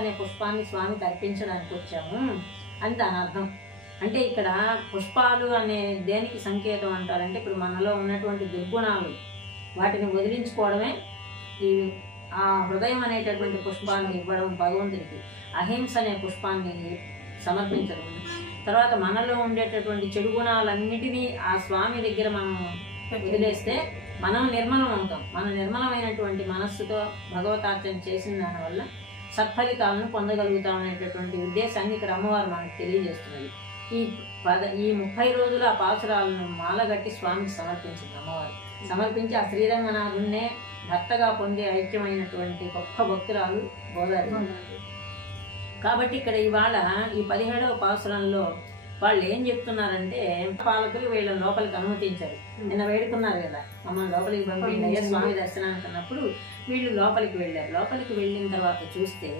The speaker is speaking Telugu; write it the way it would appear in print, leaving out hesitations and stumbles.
అనే పుష్పాన్ని స్వామికి అర్పించడానికి వచ్చాము అని దాని అర్థం. అంటే ఇక్కడ పుష్పాలు అనే దేనికి సంకేతం అంటారంటే, ఇప్పుడు మనలో ఉన్నటువంటి దుర్గుణాలు వాటిని వదిలించుకోవడమే ఈ ఆ హృదయం అనేటటువంటి పుష్పాన్ని ఇవ్వడం భగవంతుడికి, అహింస అనే పుష్పాన్ని సమర్పించడం, తర్వాత మనలో ఉండేటటువంటి చెడు గుణాలన్నిటినీ ఆ స్వామి దగ్గర మనం వదిలేస్తే మనం నిర్మలం అవుతాం. మన నిర్మలమైనటువంటి మనస్సుతో భగవతార్చన చేసిన దానివల్ల సత్ఫలితాలను పొందగలుగుతాం అనేటటువంటి ఉద్దేశాన్ని ఇక్కడ అమ్మవారు మనకు తెలియజేస్తున్నది. ఈ 30 రోజులు ఆ పాసురాలను మాలగట్టి స్వామికి సమర్పించింది అమ్మవారు. సమర్పించి ఆ శ్రీరంగనాథున్నే భర్తగా పొందే ఐక్యమైనటువంటి గొప్ప భక్తురాలు గోదావరి. కాబట్టి ఇక్కడ ఇవాళ ఈ 17వ పాసురంలో వాళ్ళు ఏం చెప్తున్నారంటే, పాలకులు వీళ్ళ లోపలికి అనుమతించారు. నిన్న వేడుకున్నారు కదా, మమ్మల్ని లోపలికి పంపిండి అయ్యా స్వామి దర్శనానికి అన్నప్పుడు వీళ్ళు లోపలికి వెళ్ళారు. లోపలికి వెళ్ళిన తర్వాత చూస్తే